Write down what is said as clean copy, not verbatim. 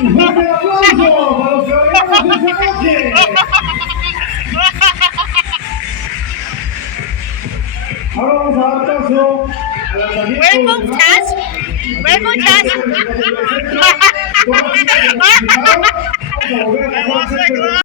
Un fuerte aplauso para los caballeros de esta noche. Ahora vamos a dar paso al lanzamiento Welcome, Chas. Welcome, Chas. Vamos a volver a pasar